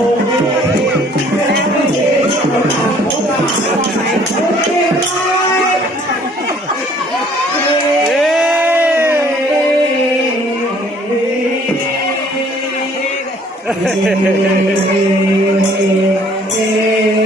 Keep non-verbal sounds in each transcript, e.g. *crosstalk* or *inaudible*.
Oh, yeah. Yeah. *laughs*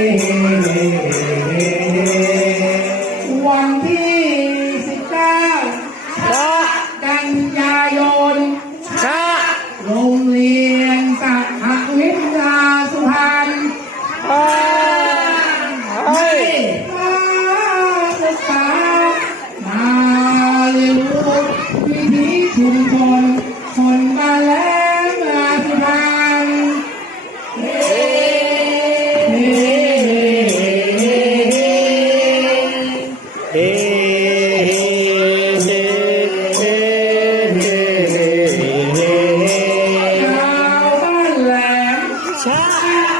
Cha.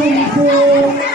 中风。